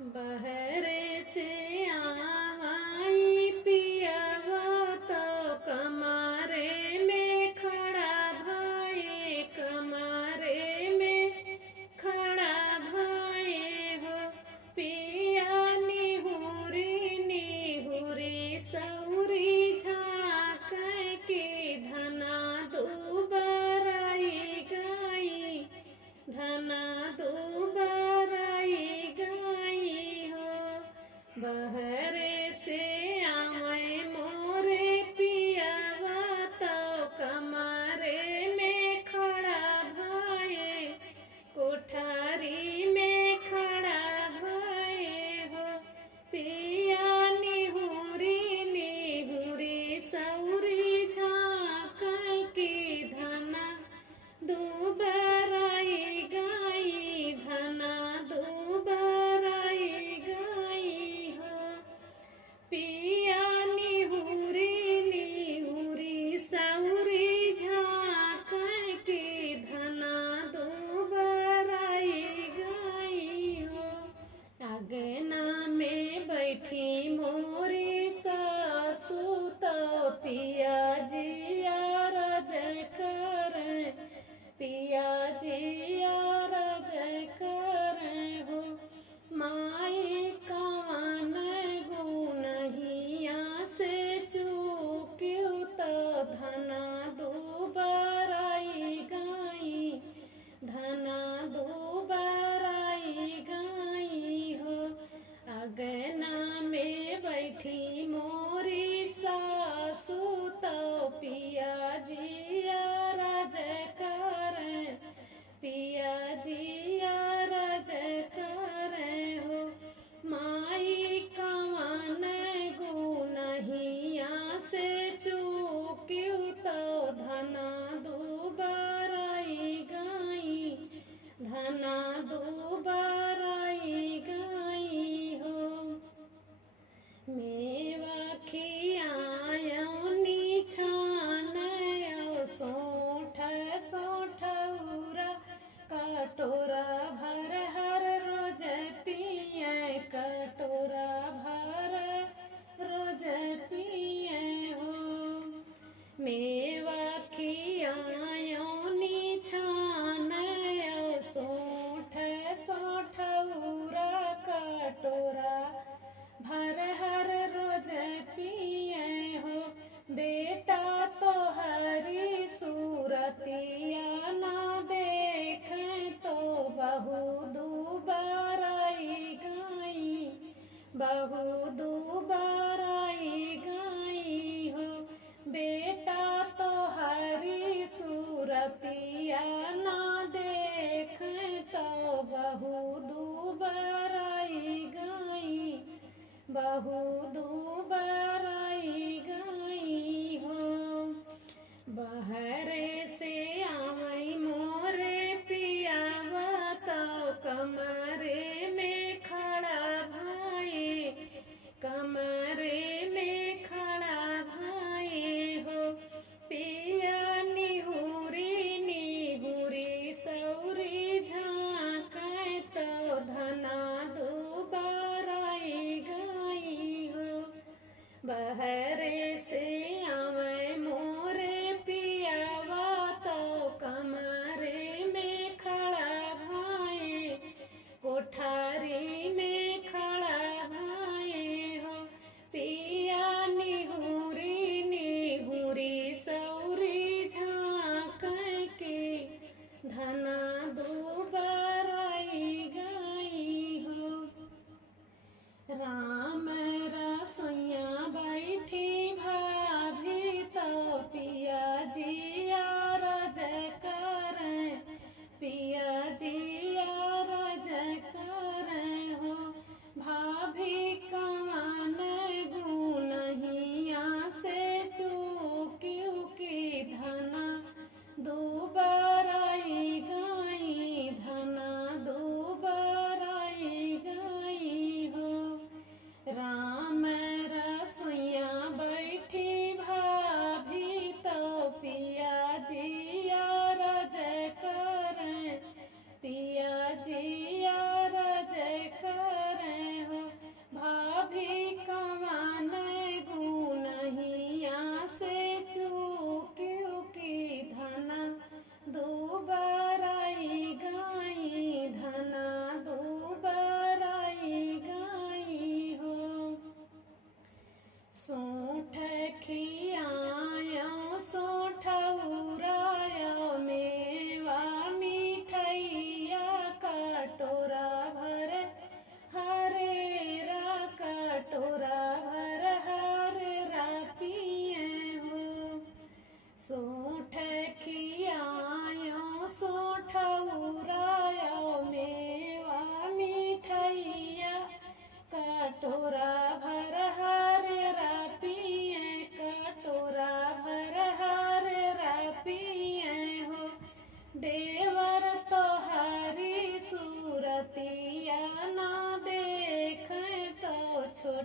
बहरे से आई पियावा तो कमारे में खड़ा भाई, कमारे में खड़ा भाई हो। पिया निहुरी निहुरी सौरी झाँक के धना दुबराई गई, धना दुबराई गई हो। बहरे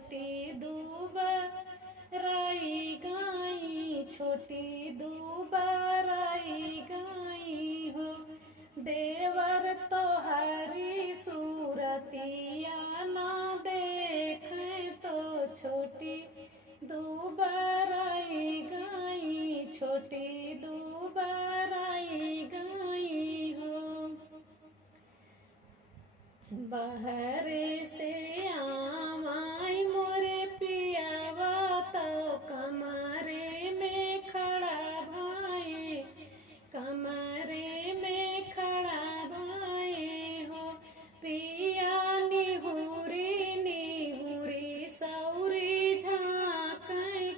छोटी दुबराई गाई, छोटी दुबराई गाई हो। देवर तोहरी सूरतिया ना देखें तो छोटी दुबराई गाई, छोटी दुबराई गाई हो। बहरे से आवाई मोरे पियावा तो कमरे में खड़ा भाई, कमरे में खड़ा भाई हो। पिया निहुरी निहुरी सौरी झाँक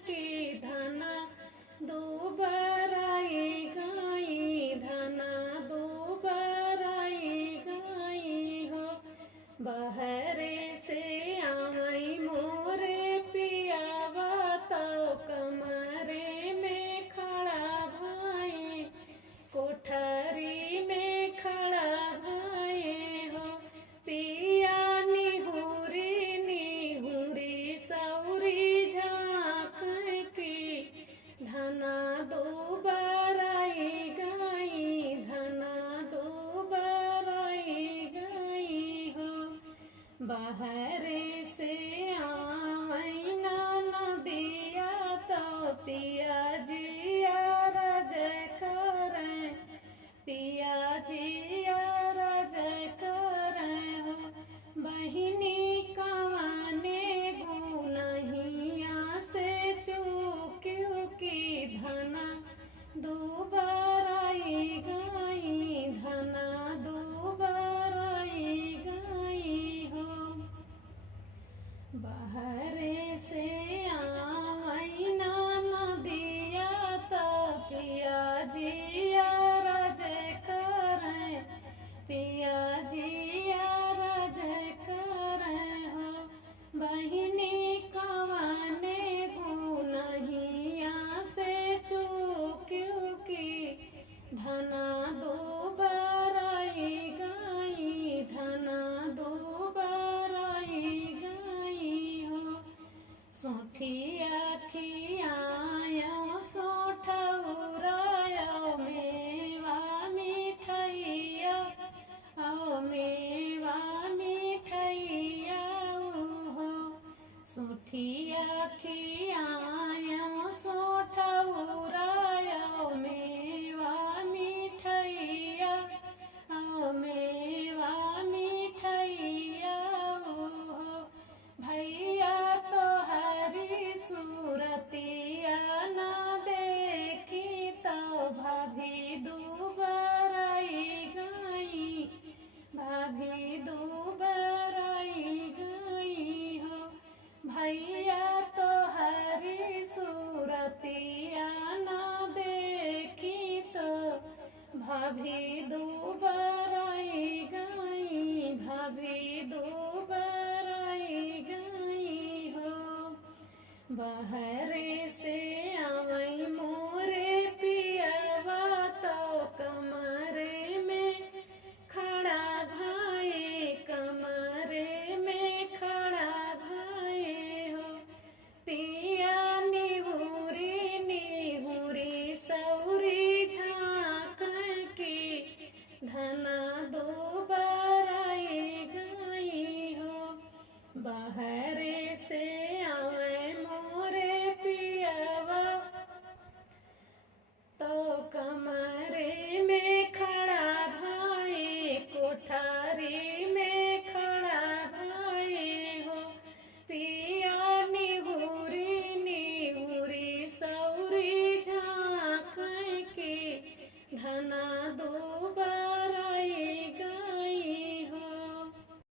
की धना दुबराई गाई, धना दुबराई गाई हो। बहरे से आई मोरे पियावा तो कमरे में खड़ा भाई, कोठरी में खड़ा भाई हो। पिया निहुरी निहुरी सौरी झाँक की धना दुबराई गाई, धना दुबराई गाई हो। बहरे से आई ना नदिया तो पिया जिया रज करें, पिया जिया रज करें हो। बहिनी कवाने गुनहिया से चूक्यों की धना दुबराई गाई, धना दुबराई गाई हो। बहरे से आई ना नदिया तो पिया जिया रज करें, पिया जिया रज करें हो। बहिनी कवाने गुनहिया से चूक्यों की धना दुबराई गाई, धना दुबराई गाई हो। सोठिया खियायो सोठौरायो मेवा मिठैया, ओ मेवा मिठैया हो। सोठिया खियायो सोठौरा